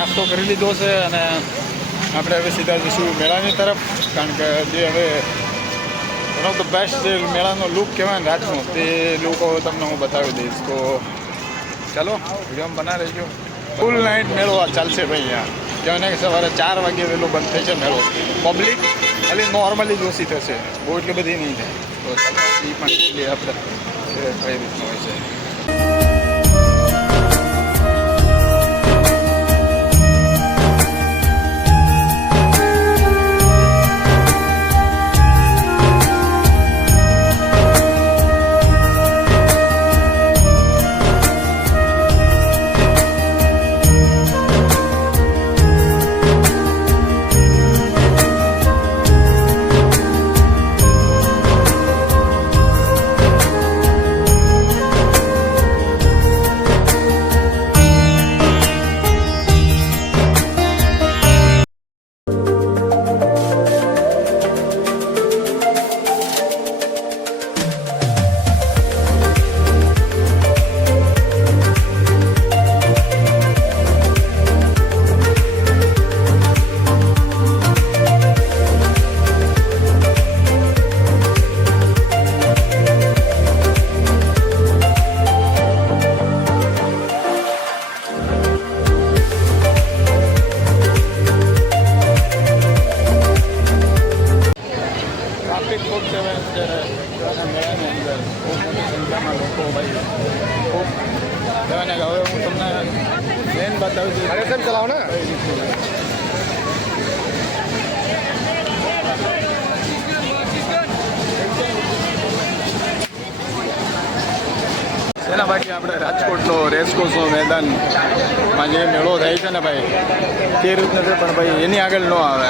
નાસ્તો કરી લીધો છે અને આપણે હવે સીધા જઈશું મેળાની તરફ, કારણ કે જે હવે વન ઓફ ધ બેસ્ટ જે મેળાનો લુક કહેવાય ને રાતનો, તે લુક હવે તમને હું બતાવી દઈશ. તો ચાલો વીડિયો બના રહેજો. ફૂલ નાઇટ મેળો આ ચાલશે ભાઈ અહીંયા. કહેવાય ને કે સવારે ચાર વાગે વહેલો બંધ થઈ છે મેળો. પબ્લિક ખાલી નોર્મલી જ ઓછી થશે. બહુ એટલી બધી નહીં થાય. તો એ પણ આપણે કઈ રીતનું હોય છે. ટ્રાફિક ખૂબ છે હવે અત્યારે કહેવાના મેળાની અંદર ખૂબ મોટી સંખ્યામાં લોકો ભાઈ ખૂબ કહેવાને કે હવે હું તમને મેન બતાવી દઉં અરે સર ચલાવો ને કઈ રીતનું છે. એના બાકી આપણે રાજકોટનો રેસકોર્સનો મેદાનમાં જે મેળો થાય છે ને ભાઈ તે રીતનું છે પણ ભાઈ એની આગળ ન આવે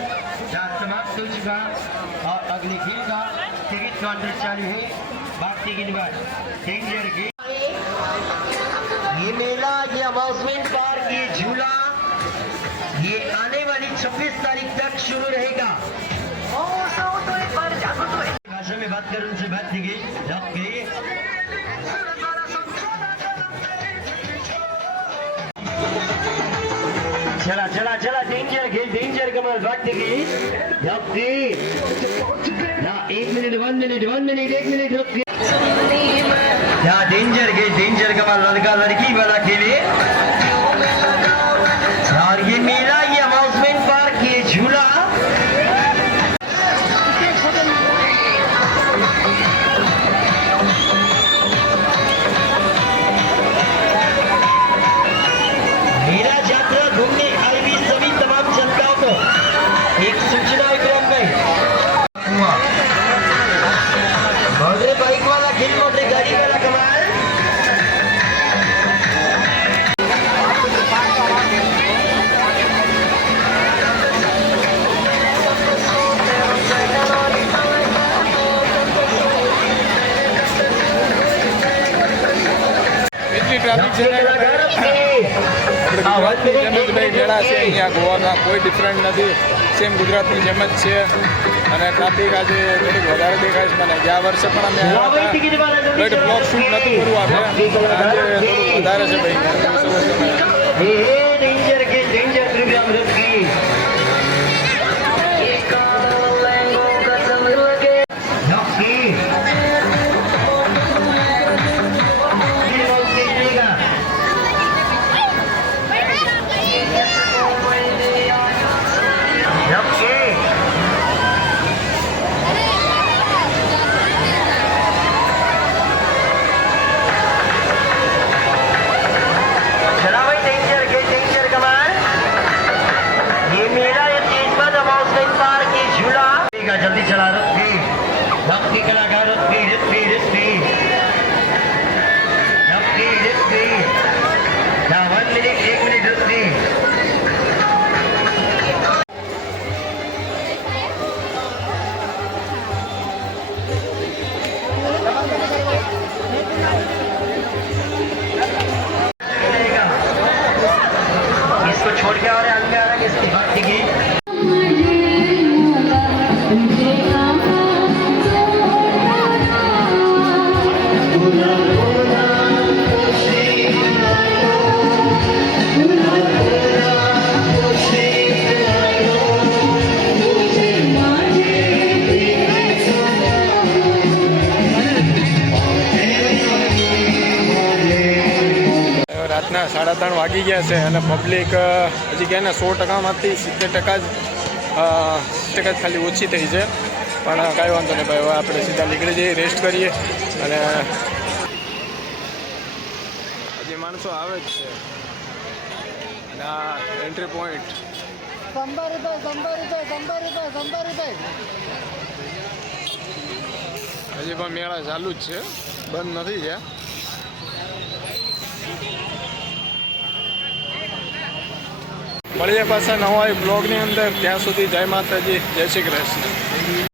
चुका और अगले खेल का टिकट काउंटर चालू है। भारतीय गेंदबाज डेंजर गेम ये मेला ये अमाउंसमेंट पार्क ये झूला ये आने वाली 26 तारीख तक शुरू रहेगा। भाषा में बात करूँ उनसे बात की गई ओके चला चला चला डेंजर गेल डेंजर कमल बात की ओके ना एक minute one minute one minute एक मिनट ओके यहाँ डेंजर गेल डेंजर कमल लड़का लड़की वाला खेले ટ્રાફિક છે ગુજરાતની જેમ જ ભાઈ મેળા છે અહીંયા ગોવામાં કોઈ ડિફરન્ટ નથી. સેમ ગુજરાતની જેમ જ છે. અને ટ્રાફિક આજે થોડીક વધારે દેખાય છે. મને ગયા વર્ષે પણ અમે આવ્યા હતા. બટ બ્લોક શૂટ નહોતું કરવું આપણે. આજે વધારે છે ભાઈ. વાગી ગયા છે અને પબ્લિક હજી કહે ને સો ટકામાંથી સિત્તેર ટકા જ ટકા જ ખાલી ઓછી થઈ છે. પણ કાંઈ વાંધો નહીં ભાઈ હવે આપણે સીધા નીકળી જઈએ રેસ્ટ કરીએ અને હજી માણસો આવે જ છે. અને આ એન્ટ્રી પોઈન્ટ શંભર રૂપિયા શંભર રૂપિયા શંભર રૂપિયા શંભર રૂપિયા હજી પણ મેળા ચાલુ જ છે. બંધ નથી ગયા મળીએ પાછા નવા બ્લોગની અંદર. ત્યાં સુધી જય માતાજી જય શ્રી કૃષ્ણ.